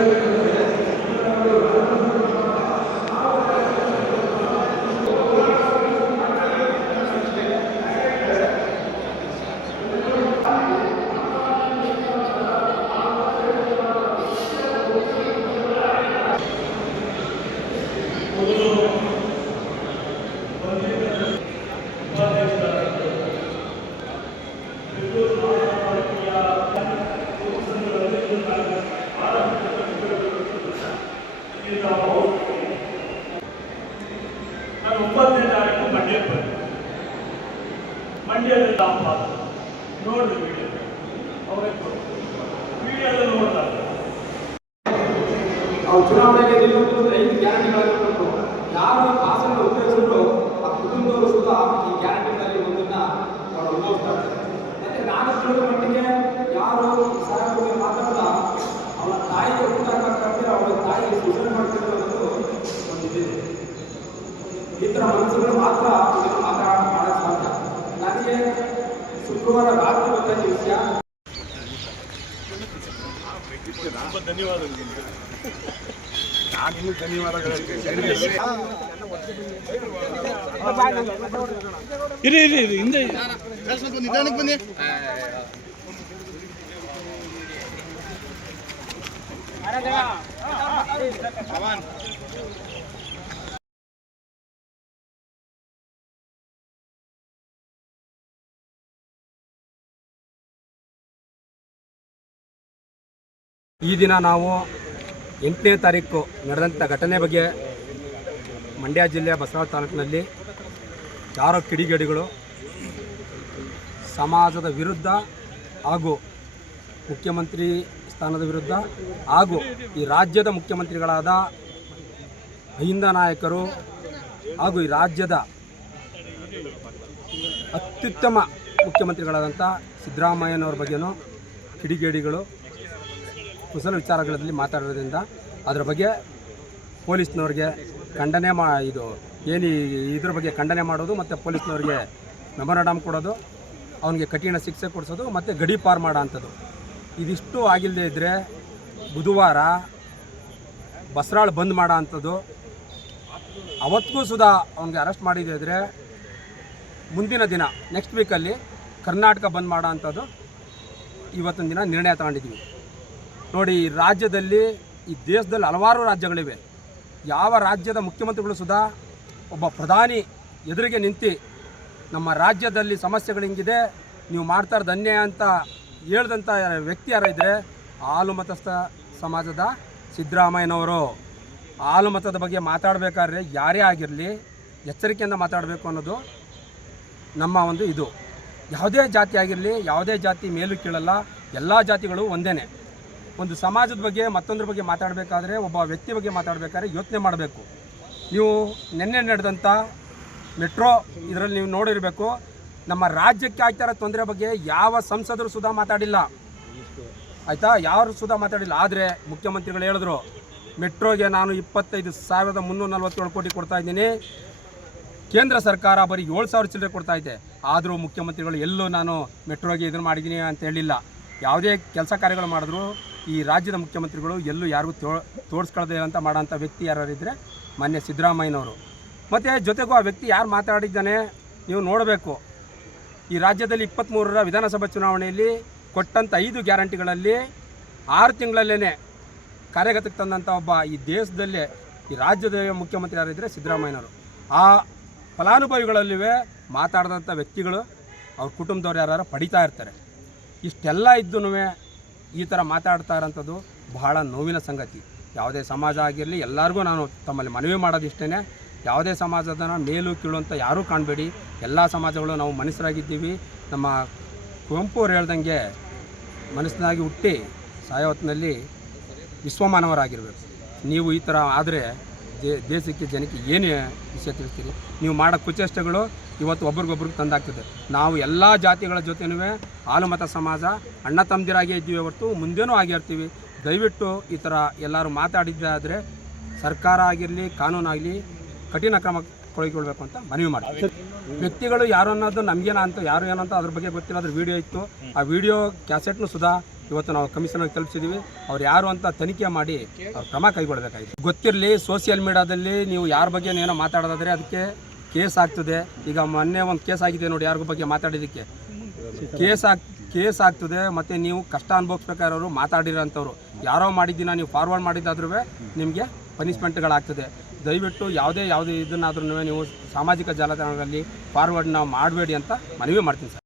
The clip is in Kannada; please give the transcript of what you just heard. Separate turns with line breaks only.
ನಾನು ಬಂದೆ ಮಂಡ್ಯದಲ್ಲಿ ಲಾಂಬ ನೋಡ್ರಿ ವಿಡಿಯೋ ಅವರೇ ವಿಡಿಯೋದಲ್ಲಿ ನೋಡಿದಾಗ
ಅವ್ರು ಚುನಾವಣೆಗೆ ನಿಲ್ಲುವುದು ಗ್ಯಾರಂಟಿಗಳನ್ನು ಕೊಟ್ಟು ಯಾರು ಈ ಭಾಷಣ ಉಪಯೋಗಿಸಿದ್ರು ಆ ಕುಟುಂಬದವರು ಸುತ ಈ ಗ್ಯಾರಂಟಿಗಳಲ್ಲಿ ಒಂದನ್ನ ಅವರು ಅನುಭವಿಸ್ತಾ ಇರ್ತಾರೆ ಮತ್ತೆ ನಾನು ತಿಳಿದ ಮಟ್ಟಿಗೆ ಯಾರು ಈ ಮಾತಾಡ್ತಾ ಅವರ ತಾಯಿಗೆ ಊಟ ಅವರ ತಾಯಿಗೆ ಸೂಚನೆ ಮಾಡ್ತಿರೋದು ಒಂದಿದೆ ಈ ಥರ ಮನಸ್ಸುಗಳು ಮಾತ್ರ ಇದನ್ನು ಮಾತಾಡ ಮಾಡಕ್ಕೆ ಸಾಧ್ಯ. ನನಗೆ ಶುಕ್ರವಾರ ರಾತ್ರಿ ಗೊತ್ತಾದ ವಿಷಯ
ಇರಿ ಇರಿ ಇರಿ ಹಿಂದೆ
ಈ ದಿನ ನಾವು ಎಂಟನೇ ತಾರೀಕು ನಡೆದಂಥ ಘಟನೆ ಬಗ್ಗೆ ಮಂಡ್ಯ ಜಿಲ್ಲೆಯ ಬಸವ ತಾಲೂಕಿನಲ್ಲಿ ಯಾರೋ ಕಿಡಿಗೇಡಿಗಳು ಸಮಾಜದ ವಿರುದ್ಧ ಹಾಗೂ ಮುಖ್ಯಮಂತ್ರಿ ಸ್ಥಾನದ ವಿರುದ್ಧ ಹಾಗೂ ಈ ರಾಜ್ಯದ ಮುಖ್ಯಮಂತ್ರಿಗಳಾದ ಅಹಿಂದ ನಾಯಕರು ಹಾಗೂ ಈ ರಾಜ್ಯದ ಅತ್ಯುತ್ತಮ ಮುಖ್ಯಮಂತ್ರಿಗಳಾದಂಥ ಸಿದ್ದರಾಮಯ್ಯನವ್ರ ಬಗ್ಗೆನೂ ಕಿಡಿಗೇಡಿಗಳು ಕುಶಲ ವಿಚಾರಗಳಲ್ಲಿ ಮಾತಾಡೋದ್ರಿಂದ ಅದರ ಬಗ್ಗೆ ಪೊಲೀಸ್ನವ್ರಿಗೆ ಖಂಡನೆ ಮಾ ಇದು ಏನು ಇದ್ರ ಬಗ್ಗೆ ಖಂಡನೆ ಮಾಡೋದು ಮತ್ತು ಪೊಲೀಸ್ನವ್ರಿಗೆ ಮೆಮೊರಾಂಡಮ್ ಕೊಡೋದು, ಅವನಿಗೆ ಕಠಿಣ ಶಿಕ್ಷೆ ಕೊಡಿಸೋದು ಮತ್ತು ಗಡಿ ಪಾರ್ ಮಾಡೋ ಅಂಥದ್ದು ಇದಿಷ್ಟು ಆಗಿಲ್ಲದೆ ಇದ್ದರೆ ಬುಧವಾರ ಬಸರಾಳು ಬಂದ್ ಮಾಡೋ ಅಂಥದ್ದು ಅವತ್ತಿಗೂ ಸುಧಾ ಅವನಿಗೆ ಅರೆಸ್ಟ್ ಮಾಡಿದೆ ಇದ್ದರೆ ಮುಂದಿನ ದಿನ ನೆಕ್ಸ್ಟ್ ವೀಕಲ್ಲಿ ಕರ್ನಾಟಕ ಬಂದ್ ಮಾಡೋ ಅಂಥದ್ದು ಇವತ್ತಿನ ದಿನ ನಿರ್ಣಯ ತಗೊಂಡಿದ್ವಿ. ನೋಡಿ, ಈ ರಾಜ್ಯದಲ್ಲಿ, ಈ ದೇಶದಲ್ಲಿ ಹಲವಾರು ರಾಜ್ಯಗಳಿವೆ. ಯಾವ ರಾಜ್ಯದ ಮುಖ್ಯಮಂತ್ರಿಗಳು ಸುಧಾ ಒಬ್ಬ ಪ್ರಧಾನಿ ಎದುರಿಗೆ ನಿಂತು ನಮ್ಮ ರಾಜ್ಯದಲ್ಲಿ ಸಮಸ್ಯೆಗಳು ಹಿಂಗಿದೆ, ನೀವು ಮಾಡ್ತಾ ಇರೋದು ಅನ್ಯಾಯ ಅಂತ ಹೇಳ್ದಂಥ ವ್ಯಕ್ತಿ ಯಾರ ಇದ್ದರೆ ಹಾಲು ಮತಸ್ಥ ಸಮಾಜದ ಸಿದ್ದರಾಮಯ್ಯನವರು. ಹಾಲು ಮತದ ಬಗ್ಗೆ ಮಾತಾಡಬೇಕಾದ್ರೆ ಯಾರೇ ಆಗಿರಲಿ, ಎಚ್ಚರಿಕೆಯಿಂದ ಮಾತಾಡಬೇಕು ಅನ್ನೋದು ನಮ್ಮ ಒಂದು ಇದು. ಯಾವುದೇ ಜಾತಿ ಆಗಿರಲಿ, ಯಾವುದೇ ಜಾತಿ ಮೇಲೂ ಕೀಳಲ್ಲ, ಎಲ್ಲ ಜಾತಿಗಳು ಒಂದೇ ಒಂದು ಸಮಾಜದ ಬಗ್ಗೆ, ಮತ್ತೊಂದ್ರ ಬಗ್ಗೆ ಮಾತಾಡಬೇಕಾದ್ರೆ, ಒಬ್ಬ ವ್ಯಕ್ತಿ ಬಗ್ಗೆ ಮಾತಾಡಬೇಕಾದ್ರೆ ಯೋಚನೆ ಮಾಡಬೇಕು. ನೀವು ನಿನ್ನೆ ನಡೆದಂಥ ಮೆಟ್ರೋ ಇದರಲ್ಲಿ ನೀವು ನೋಡಿರಬೇಕು, ನಮ್ಮ ರಾಜ್ಯಕ್ಕೆ ಆಗ್ತಾ ಇರೋ ತೊಂದರೆ ಬಗ್ಗೆ ಯಾವ ಸಂಸದರು ಸುಧಾ ಮಾತಾಡಿಲ್ಲ. ಆಯಿತಾ? ಯಾರು ಸುಧಾ ಮಾತಾಡಿಲ್ಲ. ಆದರೆ ಮುಖ್ಯಮಂತ್ರಿಗಳು ಹೇಳಿದ್ರು, ಮೆಟ್ರೋಗೆ ನಾನು ಇಪ್ಪತ್ತೈದು ಸಾವಿರದ ಮುನ್ನೂರ ನಲ್ವತ್ತೇಳು ಕೋಟಿ ಕೊಡ್ತಾ ಇದ್ದೀನಿ. ಕೇಂದ್ರ ಸರ್ಕಾರ ಬರೀ ಏಳು ಸಾವಿರ ಚಿಲ್ಲರೆ ಕೊಡ್ತಾ ಇದೆ. ಆದರೂ ಮುಖ್ಯಮಂತ್ರಿಗಳು ಎಲ್ಲೂ ನಾನು ಮೆಟ್ರೋಗೆ ಇದನ್ನು ಮಾಡಿದ್ದೀನಿ ಅಂತ ಹೇಳಿಲ್ಲ. ಯಾವುದೇ ಕೆಲಸ ಕಾರ್ಯಗಳು ಮಾಡಿದ್ರು ಈ ರಾಜ್ಯದ ಮುಖ್ಯಮಂತ್ರಿಗಳು ಎಲ್ಲೂ ಯಾರಿಗೂ ತೋ, ತೋರಿಸ್ಕೊಳ್ಳದೇ ಅಂತ ಮಾಡೋಂಥ ವ್ಯಕ್ತಿ ಯಾರು ಇದ್ದರೆ ಮಾನ್ಯ ಸಿದ್ದರಾಮಯ್ಯನವರು. ಮತ್ತು ಜೊತೆಗೂ ಆ ವ್ಯಕ್ತಿ ಯಾರು ಮಾತಾಡಿದ್ದಾನೆ ನೀವು ನೋಡಬೇಕು. ಈ ರಾಜ್ಯದಲ್ಲಿ ಇಪ್ಪತ್ತ್ಮೂರರ ವಿಧಾನಸಭಾ ಚುನಾವಣೆಯಲ್ಲಿ ಕೊಟ್ಟಂಥ ಐದು ಗ್ಯಾರಂಟಿಗಳಲ್ಲಿ ಆರು ತಿಂಗಳಲ್ಲೇ ಕಾರ್ಯಗತಕ್ಕೆ ತಂದಂಥ ಒಬ್ಬ ಈ ದೇಶದಲ್ಲೇ ಈ ರಾಜ್ಯದ ಮುಖ್ಯಮಂತ್ರಿ ಯಾರಿದ್ದರೆ ಸಿದ್ದರಾಮಯ್ಯನವರು. ಆ ಫಲಾನುಭವಿಗಳಲ್ಲಿವೆ ಮಾತಾಡಿದಂಥ ವ್ಯಕ್ತಿಗಳು, ಅವ್ರ ಕುಟುಂಬದವ್ರು ಯಾರು ಪಡಿತಾ ಇರ್ತಾರೆ. ಇಷ್ಟೆಲ್ಲ ಇದ್ದೂ ಈ ಥರ ಮಾತಾಡ್ತಾ ಇರೋಂಥದ್ದು ಬಹಳ ನೋವಿನ ಸಂಗತಿ. ಯಾವುದೇ ಸಮಾಜ ಆಗಿರಲಿ, ಎಲ್ಲರಿಗೂ ನಾನು ತಮ್ಮಲ್ಲಿ ಮನವಿ ಮಾಡೋದಿಷ್ಟೇ ಯಾವುದೇ ಸಮಾಜದನ ಮೇಲು ಕೀಳು ಅಂತ ಯಾರೂ ಕಾಣಬೇಡಿ. ಎಲ್ಲ ಸಮಾಜಗಳು ನಾವು ಮನಸ್ಸರಾಗಿದ್ದೀವಿ. ನಮ್ಮ ಕುವೆಂಪು ಅವ್ರು ಹೇಳ್ದಂಗೆ ಮನಸ್ಸಿನಾಗಿ ಹುಟ್ಟಿ ಸಾಯೋತ್ನಲ್ಲಿ ವಿಶ್ವಮಾನವರಾಗಿರಬೇಕು. ನೀವು ಈ ಥರ ಆದರೆ ದೇಶಕ್ಕೆ ಜನಕ್ಕೆ ಏನು ವಿಷಯ ತಿಳಿಸ್ತೀರಿ. ನೀವು ಮಾಡೋ ಕುಚೇಷ್ಟಗಳು ಇವತ್ತು ಒಬ್ರಿಗೊಬ್ರಿಗೆ ತಂದಾಗ್ತದೆ. ನಾವು ಎಲ್ಲ ಜಾತಿಗಳ ಜೊತೆನೂ ಹಾಲುಮತ ಸಮಾಜ, ಅಣ್ಣ ತಮ್ಮದಿರಾಗೇ ಇದ್ದೀವಿ ಹೊರತು ಮುಂದೇನೂ ಆಗಿರ್ತೀವಿ ದಯವಿಟ್ಟು ಈ ಥರ ಎಲ್ಲರೂ ಮಾತಾಡಿದ್ದಾದರೆ ಸರ್ಕಾರ ಆಗಿರಲಿ ಕಾನೂನಾಗಲಿ ಕಠಿಣ ಕ್ರಮ ಕೈಗೊಳ್ಬೇಕು ಅಂತ ಮನವಿ ಮಾಡ್ತೀವಿ. ವ್ಯಕ್ತಿಗಳು ಯಾರು ಅನ್ನೋದು ನಮಗೇನ ಅಂತ, ಯಾರು ಏನಂತ ಅದ್ರ ಬಗ್ಗೆ ಗೊತ್ತಿಲ್ಲ, ಅದ್ರ ವಿಡಿಯೋ ಇತ್ತು. ಆ ವಿಡಿಯೋ ಕ್ಯಾಸೆಟ್ನು ಸುಧಾ ಇವತ್ತು ನಾವು ಕಮಿಷನರ್ಗೆ ತಲುಪಿಸಿದ್ದೀವಿ ಅವ್ರು ಯಾರು ಅಂತ ತನಿಖೆ ಮಾಡಿ ಅವ್ರು ಕ್ರಮ ಕೈಗೊಳ್ಳಬೇಕಾಗಿದೆ. ಗೊತ್ತಿರಲಿ ಸೋಷಿಯಲ್ ಮೀಡಿಯಾದಲ್ಲಿ ನೀವು ಯಾರ ಬಗ್ಗೆ ಏನೋ ಮಾತಾಡೋದಾದರೆ ಅದಕ್ಕೆ ಕೇಸ್ ಆಗ್ತದೆ. ಈಗ ಮೊನ್ನೆ ಒಂದು ಕೇಸ್ ಆಗಿದೆ ನೋಡಿ ಯಾರಿಗೂ ಬಗ್ಗೆ ಮಾತಾಡಿದ್ದಕ್ಕೆ. ಕೇಸ್ ಆಗ್, ಕೇಸ್ ಆಗ್ತದೆ ಮತ್ತು ನೀವು ಕಷ್ಟ ಅನುಭವಿಸ್ಬೇಕಾದ್ರು ಮಾತಾಡಿರೋಂಥವ್ರು. ಯಾರೋ ಮಾಡಿದ್ದೀನ ನೀವು ಫಾರ್ವರ್ಡ್ ಮಾಡಿದ್ದಾದ್ರೂ ನಿಮಗೆ ಪನಿಷ್ಮೆಂಟ್ಗಳಾಗ್ತದೆ ದಯವಿಟ್ಟು ಯಾವುದೇ ಯಾವುದೇ ಇದನ್ನಾದ್ರೂ ನೀವು ಸಾಮಾಜಿಕ ಜಾಲತಾಣಗಳಲ್ಲಿ ನಾವು ಮಾಡಬೇಡಿ ಅಂತ ಮನವಿ ಮಾಡ್ತೀನಿ ಸರ್.